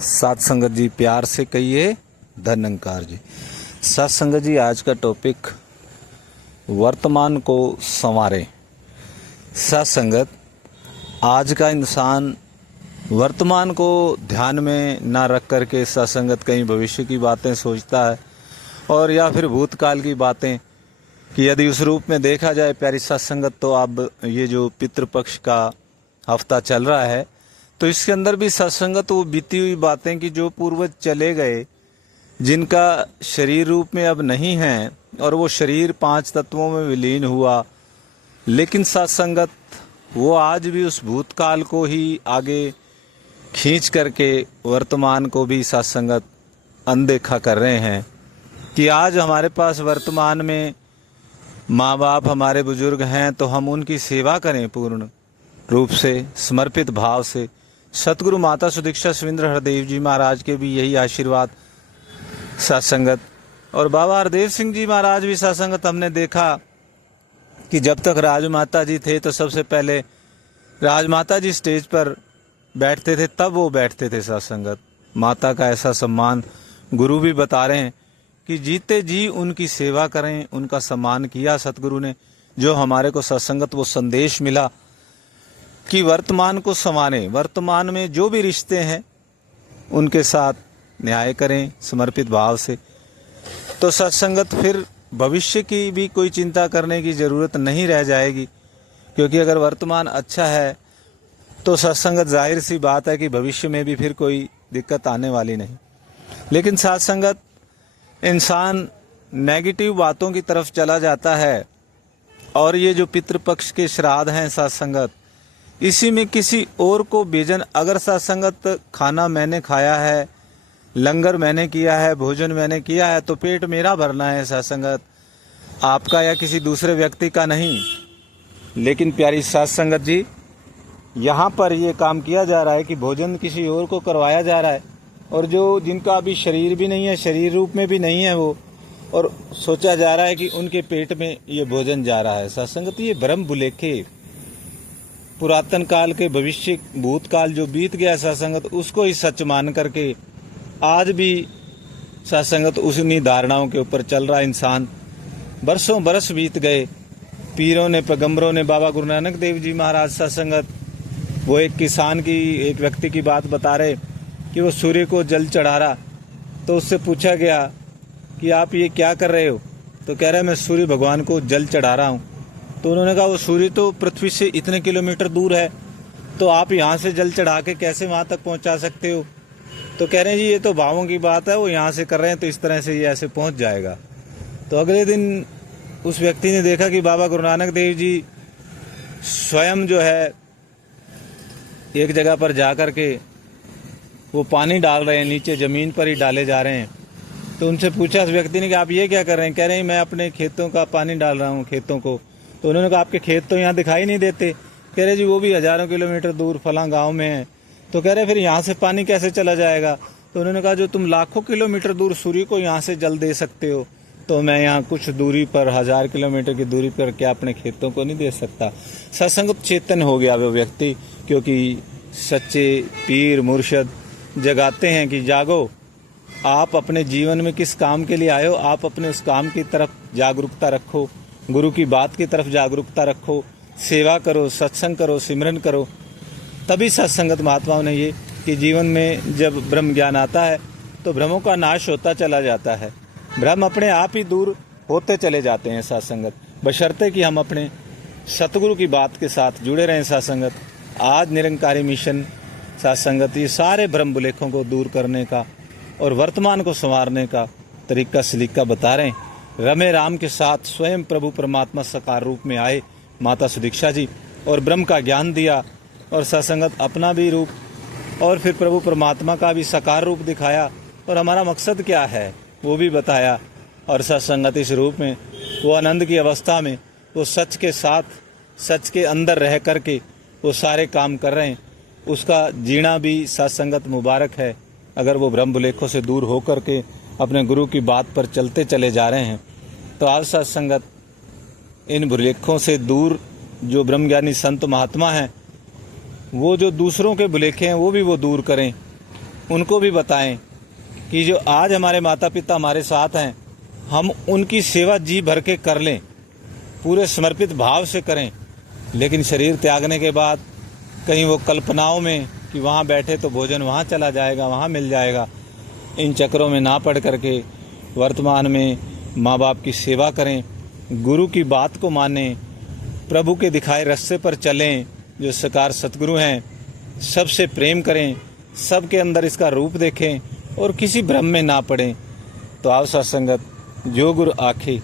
सात संगत जी प्यार से कहिए धन्यंकार जी। सात संगत जी आज का टॉपिक वर्तमान को संवारें। सात संगत आज का इंसान वर्तमान को ध्यान में ना रख करके सत्संगत कहीं भविष्य की बातें सोचता है और या फिर भूतकाल की बातें कि यदि उस रूप में देखा जाए प्यारी सत्संगत तो अब ये जो पितृपक्ष का हफ्ता चल रहा है तो इसके अंदर भी सत्संगत वो बीती हुई बातें कि जो पूर्वज चले गए जिनका शरीर रूप में अब नहीं है और वो शरीर 5 तत्वों में विलीन हुआ, लेकिन सत्संगत वो आज भी उस भूतकाल को ही आगे खींच करके वर्तमान को भी सत्संगत अनदेखा कर रहे हैं कि आज हमारे पास वर्तमान में माँ बाप हमारे बुजुर्ग हैं तो हम उनकी सेवा करें पूर्ण रूप से समर्पित भाव से। सतगुरु माता सुदीक्षा सुविंद्र हरदेव जी महाराज के भी यही आशीर्वाद सत्संगत और बाबा हरदेव सिंह जी महाराज भी सत्संगत हमने देखा कि जब तक राजमाता जी थे तो सबसे पहले राजमाता जी स्टेज पर बैठते थे तब वो बैठते थे सत्संगत। माता का ऐसा सम्मान गुरु भी बता रहे हैं कि जीते जी उनकी सेवा करें, उनका सम्मान किया सतगुरु ने। जो हमारे को सत्संगत वो संदेश मिला कि वर्तमान को संवारें, वर्तमान में जो भी रिश्ते हैं उनके साथ न्याय करें समर्पित भाव से। तो सत्संगत फिर भविष्य की भी कोई चिंता करने की ज़रूरत नहीं रह जाएगी, क्योंकि अगर वर्तमान अच्छा है तो सत्संगत जाहिर सी बात है कि भविष्य में भी फिर कोई दिक्कत आने वाली नहीं। लेकिन सत्संगत इंसान नेगेटिव बातों की तरफ चला जाता है और ये जो पितृपक्ष के श्राद्ध हैं सत्संगत, इसी में किसी और को बेजन अगर सत्संगत खाना मैंने खाया है, लंगर मैंने किया है, भोजन मैंने किया है तो पेट मेरा भरना है सत्संगत, आपका या किसी दूसरे व्यक्ति का नहीं। लेकिन प्यारी सत्संगत जी यहाँ पर ये काम किया जा रहा है कि भोजन किसी और को करवाया जा रहा है और जो जिनका अभी शरीर भी नहीं है, शरीर रूप में भी नहीं है वो, और सोचा जा रहा है कि उनके पेट में ये भोजन जा रहा है। सत्संगत ये भ्रम भुलेखे पुरातन काल के भविष्य भूतकाल जो बीत गया सत्संगत उसको ही सच मान करके आज भी सत्संगत उन्हीं धारणाओं के ऊपर चल रहा इंसान। बरसों बरस बीत गए, पीरों ने पैगंबरों ने बाबा गुरु नानक देव जी महाराज सत्संगत वो एक किसान की एक व्यक्ति की बात बता रहे कि वो सूर्य को जल चढ़ा रहा, तो उससे पूछा गया कि आप ये क्या कर रहे हो, तो कह रहे मैं सूर्य भगवान को जल चढ़ा रहा हूँ। तो उन्होंने कहा वो सूर्य तो पृथ्वी से इतने किलोमीटर दूर है तो आप यहाँ से जल चढ़ा के कैसे वहाँ तक पहुँचा सकते हो। तो कह रहे हैं जी ये तो भावों की बात है, वो यहाँ से कर रहे हैं तो इस तरह से ये ऐसे पहुँच जाएगा। तो अगले दिन उस व्यक्ति ने देखा कि बाबा गुरु नानक देव जी स्वयं जो है एक जगह पर जा कर के वो पानी डाल रहे हैं, नीचे ज़मीन पर ही डाले जा रहे हैं। तो उनसे पूछा उस व्यक्ति ने कि आप ये क्या कर रहे हैं, कह रहे हैं मैं अपने खेतों का पानी डाल रहा हूँ खेतों को। तो उन्होंने कहा आपके खेत तो यहाँ दिखाई नहीं देते, कह रहे जी वो भी हज़ारों किलोमीटर दूर फलां गांव में है। तो कह रहे फिर यहाँ से पानी कैसे चला जाएगा। तो उन्होंने कहा जो तुम लाखों किलोमीटर दूर सूर्य को यहाँ से जल दे सकते हो तो मैं यहाँ कुछ दूरी पर 1000 किलोमीटर की दूरी पर क्या अपने खेतों को नहीं दे सकता। सत्संगत चेतन हो गया वो व्यक्ति, क्योंकि सच्चे पीर मुर्शद जगाते हैं कि जागो, आप अपने जीवन में किस काम के लिए आए हो, आप अपने उस काम की तरफ जागरूकता रखो, गुरु की बात की तरफ जागरूकता रखो, सेवा करो, सत्संग करो, सिमरन करो। तभी सत्संगत महात्माओं ने ये कि जीवन में जब ब्रह्म ज्ञान आता है तो भ्रमों का नाश होता चला जाता है, भ्रम अपने आप ही दूर होते चले जाते हैं सत्संगत, बशर्ते कि हम अपने सतगुरु की बात के साथ जुड़े रहें। सत्संगत आज निरंकारी मिशन सत्संगत ये सारे भ्रम बुलेखों को दूर करने का और वर्तमान को संवारने का तरीका सलीका बता रहे हैं। रमे राम के साथ स्वयं प्रभु परमात्मा साकार रूप में आए माता सुदीक्षा जी और ब्रह्म का ज्ञान दिया और सत्संगत अपना भी रूप और फिर प्रभु परमात्मा का भी साकार रूप दिखाया और हमारा मकसद क्या है वो भी बताया। और सत्संगत इस रूप में वो आनंद की अवस्था में वो सच के साथ सच के अंदर रह करके वो सारे काम कर रहे हैं, उसका जीना भी सत्संगत मुबारक है। अगर वो ब्रह्म बुलेखों से दूर हो करके अपने गुरु की बात पर चलते चले जा रहे हैं तो आज सत्संगत इन भुलेखों से दूर जो ब्रह्मज्ञानी संत महात्मा हैं वो जो दूसरों के भुलेखे हैं वो भी वो दूर करें। उनको भी बताएं कि जो आज हमारे माता पिता हमारे साथ हैं, हम उनकी सेवा जी भर के कर लें, पूरे समर्पित भाव से करें। लेकिन शरीर त्यागने के बाद कहीं वो कल्पनाओं में कि वहाँ बैठे तो भोजन वहाँ चला जाएगा, वहाँ मिल जाएगा, इन चक्रों में ना पड़ करके वर्तमान में माँ बाप की सेवा करें, गुरु की बात को मानें, प्रभु के दिखाए रास्ते पर चलें। जो साकार सतगुरु हैं, सबसे प्रेम करें, सबके अंदर इसका रूप देखें और किसी भ्रम में ना पड़ें। तो आओ सत्संगत, जो गुरु आखे